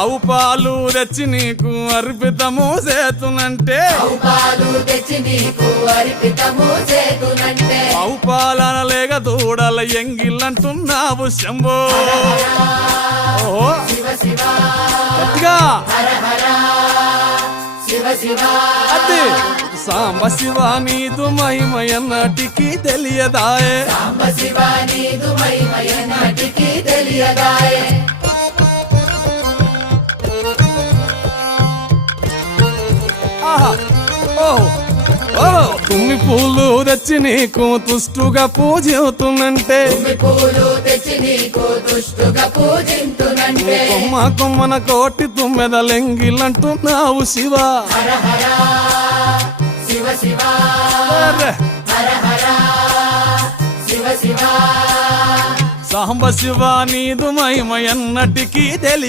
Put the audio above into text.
ఆవు పాలు తెచ్చి నీకు అర్పితము చేతునంటే ఆవు పాలన లేక దూడల ఎంగిల్లంటున్నావు శంభో ఓహో గట్టిగా అదే సాంబ శివ నీదు మహిమయన్నటికి తెలియదాయే తుమ్మి పూలు తెచ్చి నీకు తుష్టుగా పూజింతునంటే కొమ్మ కొమ్మన కోటి తుమ్మెదలెంగిలంటున్నావు శివ సాంబ శివ నీదు మహిమయన్నటికి తెలియ